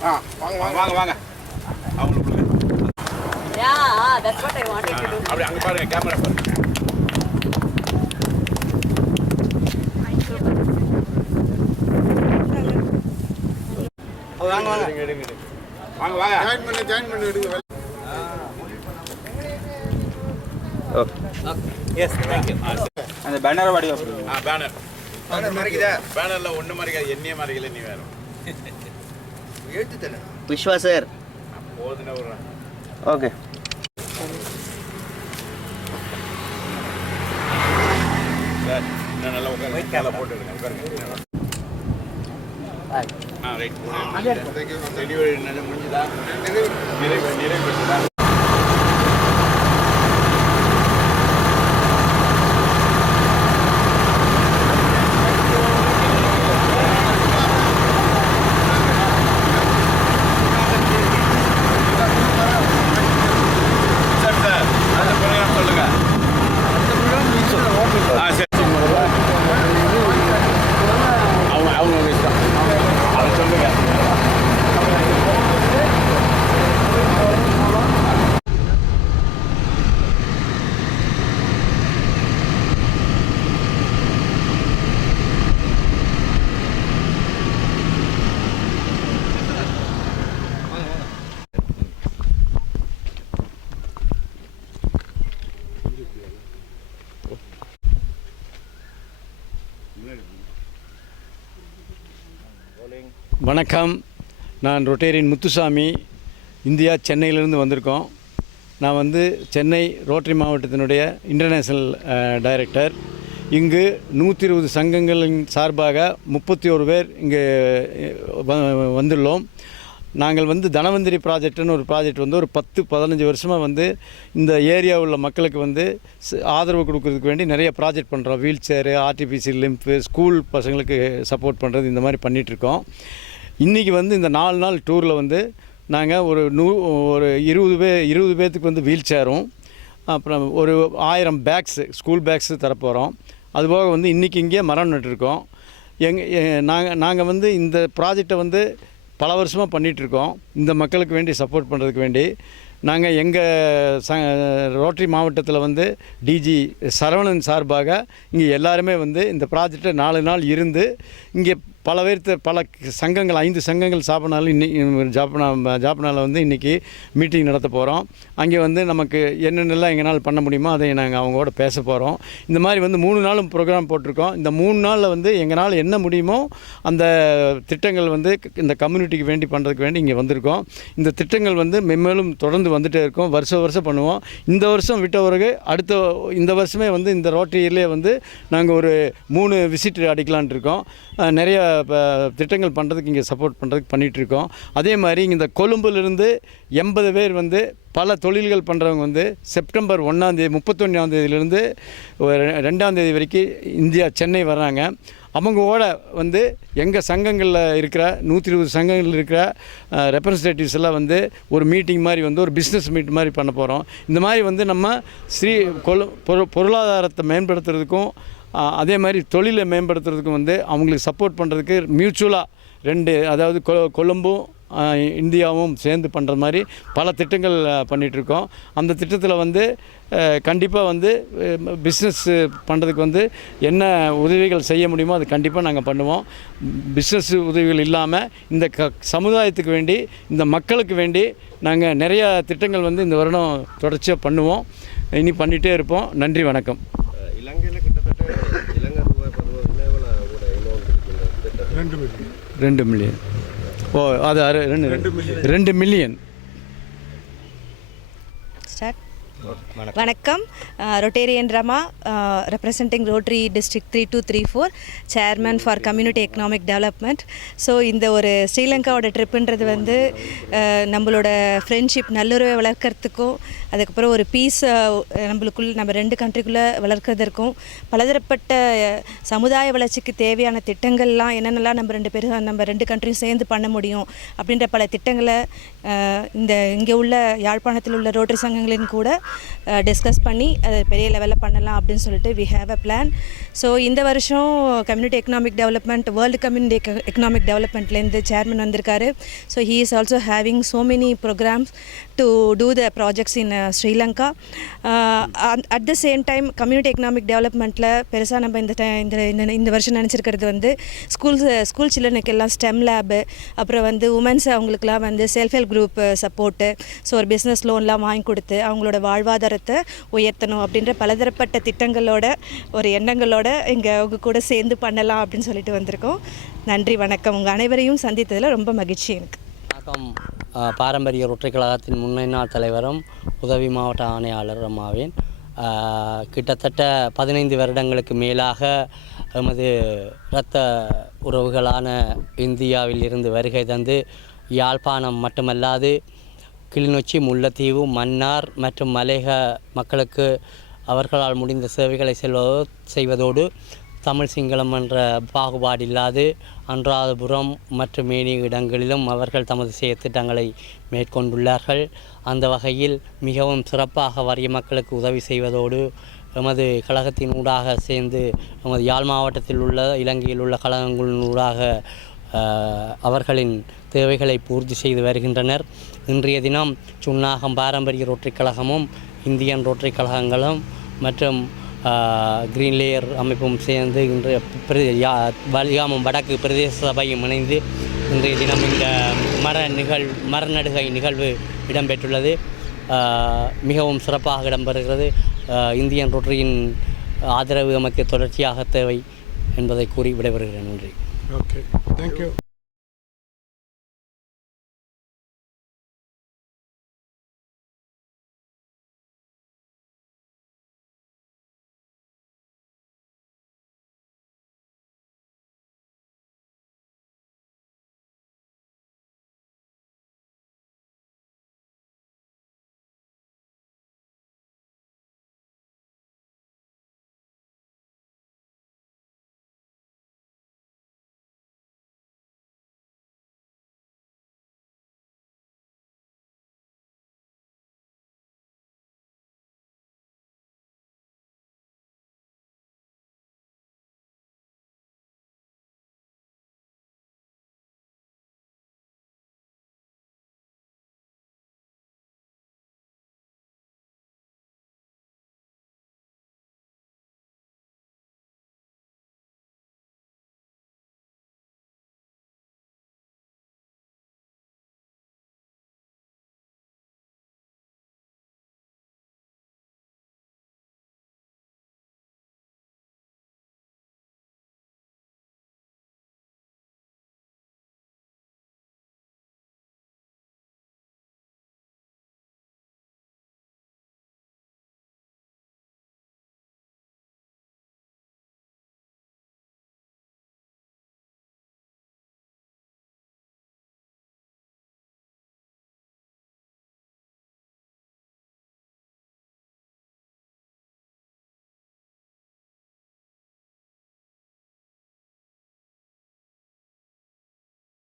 ஆ வாங்க வாங்க. வாங்க வாங்க. அவங்களுக்கு கொடுங்க. Yeah, that's what I wanted to do. அப்படி அங்கே பாருங்க கேமரா பாருங்க. வாங்க வாங்க. வாங்க வாங்க. ஜாயின் பண்ணு ஜாயின் பண்ணு எடுங்க. எஸ் தேங்க்யூ அந்த பேனரை வாடி ஆ பேனர் பேனர் மறைக்குதா? பேனர்ல ஒன்று மறைக்காது என்னையே மறைக்கல நீ வேற ஆ ரைட் டெலிவரி நல்லா முடிஞ்சுதா? நிறைவு நிறைவு பெற்றுதா சார் சார் அந்த ப்ரோக்ராம் சொல்லுங்க ஆ சரி அவங்க அவங்க இஷ்டம் அதை சொல்லுங்க வணக்கம். நான் ரொட்டேரியன் முத்துசாமி. இந்தியா சென்னையிலேருந்து வந்திருக்கோம். நான் வந்து சென்னை ரோட்டரி மாவட்டத்தினுடைய இன்டர்நேஷ்னல் டைரக்டர் இங்கு நூற்றி இருபது சங்கங்களின் சார்பாக முப்பத்தி ஒரு பேர் இங்கே வ- வந்துள்ளோம். நாங்கள் வந்து தனவந்திரி ப்ராஜெக்ட்னு ஒரு ப்ராஜெக்ட் வந்து ஒரு பத்து பதினஞ்சு வருஷமாக வந்து இந்த ஏரியாவில் உள்ள மக்களுக்கு வந்து ச- ஆதரவு கொடுக்கறதுக்கு வேண்டி நிறைய ப்ராஜெக்ட் பண்ணுறோம் wheel chair artificial limb school பசங்களுக்கு சப்போர்ட் பண்ணுறது இந்த மாதிரி பண்ணிகிட்ருக்கோம் இன்றைக்கி வந்து இந்த நாலு நாள் டூரில் வந்து நாங்கள் ஒரு நூ ஒரு இருபது பே இருபது பேர்த்துக்கு வந்து வீல் சேரும். அப்புறம் ஒரு ஆயிரம் பேக்ஸு ஸ்கூல் பேக்ஸு தரப்போகிறோம் அதுபோக வந்து இன்றைக்கி இங்கே மரம் நட்டுருக்கோம். எங் நாங்கள் நாங்கள் வந்து இந்த ப்ராஜெக்டை வந்து பல வருஷமாக பண்ணிகிட்ருக்கோம் இந்த மக்களுக்கு வேண்டி சப்போர்ட் பண்ணுறதுக்கு வேண்டி. நாங்கள் எங்கள் ச ரோட்டரி மாவட்டத்தில் வந்து டிஜி சரவணன் சார்பாக இங்கே எல்லாருமே வந்து இந்த ப்ராஜெக்டை நாலு நாள் இருந்து இங்கே பல பேர்த்த பல சங்கங்கள் ஐந்து சங்கங்கள் சாப்பிட்னாலும் இன்னைக்கு ஜாப்பனா ஜாப்பனாவில் வந்து இன்றைக்கி மீட்டிங் நடத்த போகிறோம் அங்கே வந்து நமக்கு என்னென்னலாம் எங்களால் பண்ண முடியுமோ அதை நாங்கள் அவங்களோட பேச போகிறோம் இந்த மாதிரி வந்து மூணு நாளும் ப்ரோக்ராம் போட்டிருக்கோம். இந்த மூணு நாளில் வந்து எங்களால் என்ன முடியுமோ அந்த திட்டங்கள் வந்து இந்த கம்யூனிட்டிக்கு வேண்டி பண்ணுறதுக்கு வேண்டி இங்கே வந்திருக்கோம். இந்த திட்டங்கள் வந்து மென்மேலும் தொடர்ந்து வந்துகிட்டே இருக்கும். வருஷம் வருஷம் பண்ணுவோம். இந்த வருஷம் விட்ட பிறகு அடுத்த இந்த வருஷமே வந்து இந்த ரோட்டரியிலே வந்து நாங்கள் ஒரு மூணு விசிட் அடிக்கலான்ட்டு இருக்கோம். நிறையா நிறைய திட்டங்கள் பண்ணுறதுக்கு இங்கே சப்போர்ட் பண்ணுறதுக்கு பண்ணிகிட்ருக்கோம் அதே மாதிரி இந்த கொழும்புலேருந்து எண்பது பேர் வந்து பல தொழில்கள் பண்ணுறவங்க வந்து செப்டம்பர் ஒன்றாந்தேதி முப்பத்தொன்னாந்தேதியிலேருந்து ரெண்டாந்தேதி வரைக்கும் இந்தியா சென்னை வர்றாங்க. அவங்களோட வந்து எங்கள் சங்கங்களில் இருக்கிற நூற்றி இருபது சங்கங்கள் இருக்கிற ரெப்ரசன்டேட்டிவ்ஸ் எல்லாம் வந்து ஒரு மீட்டிங் மாதிரி வந்து ஒரு பிஸ்னஸ் மீட் மாதிரி பண்ண போகிறோம் இந்த மாதிரி வந்து நம்ம ஸ்ரீ கொழு பொரு பொருளாதாரத்தை மேம்படுத்துறதுக்கும் அதே மாதிரி தொழிலை மேம்படுத்துறதுக்கும் வந்து அவங்களுக்கு சப்போர்ட் பண்ணுறதுக்கு மியூச்சுவலாக ரெண்டு அதாவது கொ கொழும்பும் இந்தியாவும் சேர்ந்து பண்ணுற மாதிரி பல திட்டங்கள் பண்ணிகிட்ருக்கோம் அந்த திட்டத்தில் வந்து கண்டிப்பாக வந்து பிஸ்னஸ் பண்ணுறதுக்கு வந்து என்ன உதவிகள் செய்ய முடியுமோ அது கண்டிப்பாக நாங்கள் பண்ணுவோம். பிஸ்னஸ் உதவிகள் இல்லாமல் இந்த க சமுதாயத்துக்கு வேண்டி இந்த மக்களுக்கு வேண்டி நாங்கள் நிறையா திட்டங்கள் வந்து இந்த வருடம் தொடர்ச்சியாக பண்ணுவோம். இனி பண்ணிகிட்டே இருப்போம். நன்றி வணக்கம். ரெண்டு மில்லியன் ஓ அது ரெண்டு ரெண்டு மில்லியன் வணக்கம். Rotarian Rama representing rotary district three two three four chairman for community economic development so இந்த ஒரு ஸ்ரீலங்காவோட ட்ரிப்புன்றது வந்து நம்மளோட ஃப்ரெண்ட்ஷிப் நல்லுறவை வளர்க்கறதுக்கும் அதுக்கப்புறம் ஒரு பீஸ் நம்மளுக்குள்ள நம்ம ரெண்டு கண்ட்ரிக்குள்ளே வளர்க்கறதற்கும் பலதரப்பட்ட சமுதாய வளர்ச்சிக்கு தேவையான திட்டங்கள்லாம் என்னென்னலாம் நம்ம ரெண்டு பேரும் நம்ம ரெண்டு கண்ட்ரியும் சேர்ந்து பண்ண முடியும் அப்படின்ற பல திட்டங்களை இந்த இங்கே உள்ள யாழ்ப்பாணத்தில் உள்ள ரோட்டரி சங்கங்களின் கூட டிஸ்கஸ் பண்ணி அதை பெரிய லெவலில் பண்ணலாம் அப்படின்னு சொல்லிட்டு we have a plan so இந்த வருஷம் community economic development world community economic டெவலப்மெண்ட்லேருந்து chairman வந்திருக்காரு. So he is also having so many programs to do the projects in Sri Lanka at the same time community economic டெவலப்மெண்ட்டில் பெருசாக நம்ம இந்த இந்த இந்த- வருஷம் நினச்சிருக்கிறது வந்து ஸ்கூல்ஸ் ஸ்கூல் சில்ட்ரனுக்கு எல்லாம் ஸ்டெம் லேபு அப்புறம் வந்து உமன்ஸ் அவங்களுக்குலாம் வந்து self help group support so ஒரு பிஸ்னஸ் லோன்லாம் வாங்கி கொடுத்து அவங்களோட வாழ்வாதாரத்தை உயர்த்தணும் அப்படின்ற பலதரப்பட்ட திட்டங்களோட ஒரு எண்ணங்களோட இங்கே அவங்க கூட சேர்ந்து பண்ணலாம் அப்படின்னு சொல்லிட்டு வந்திருக்கோம். நன்றி வணக்கம். உங்கள் அனைவரையும் சந்தித்ததில் ரொம்ப மகிழ்ச்சி எனக்கு. வணக்கம். பாரம்பரிய ஒற்றை கழகத்தின் முன்னாள் தலைவரும் உதவி மாவட்ட ஆணையாளர் ஆவேன் கிட்டத்தட்ட பதினைந்து வருடங்களுக்கு மேலாக எமது இரத்த உறவுகளான இந்தியாவில் இருந்து வருகை தந்து யாழ்ப்பாணம் மட்டுமல்லாது கிளிநொச்சி முல்லைத்தீவு மன்னார் மற்றும் மலேக மக்களுக்கு அவர்களால் முடிந்த சேவைகளை செல்வதோ செய்வதோடு தமிழ் சிங்களம் என்ற பாகுபாடு இல்லாது அன்றாதபுரம் மற்றும் ஏனைய இடங்களிலும் அவர்கள் தமது செயற்திட்டங்களை மேற்கொண்டுள்ளார்கள். அந்த வகையில் மிகவும் சிறப்பாக வறிய மக்களுக்கு உதவி செய்வதோடு எமது கழகத்தின் ஊடாக சேர்ந்து எமது யாழ் மாவட்டத்தில் உள்ள இலங்கையில் உள்ள கழகங்களின் ஊடாக அவர்களின் தேவைகளை பூர்த்தி செய்து வருகின்றனர். இன்றைய தினம் சுன்னாகம் பாரம்பரிய ரோட்டரி கழகமும் இந்தியன் ரோட்டரி கழகங்களும் மற்றும் கிரீன் லேயர் அமைப்பும் சேர்ந்து இன்று பிர- யா- வலிகாமம் வடக்கு பிரதேச சபையும் இணைந்து இன்றைய தினம் இந்த மர நிகழ் மரநடுகை நிகழ்வு இடம்பெற்றுள்ளது. மிகவும் சிறப்பாக இடம்பெறுகிறது. இந்தியன் ரோட்டரியின் ஆதரவு நமக்கு தொடர்ச்சியாக தேவை என்பதை கூறி விடைபெறுகிறேன். நன்றி. Okay thank you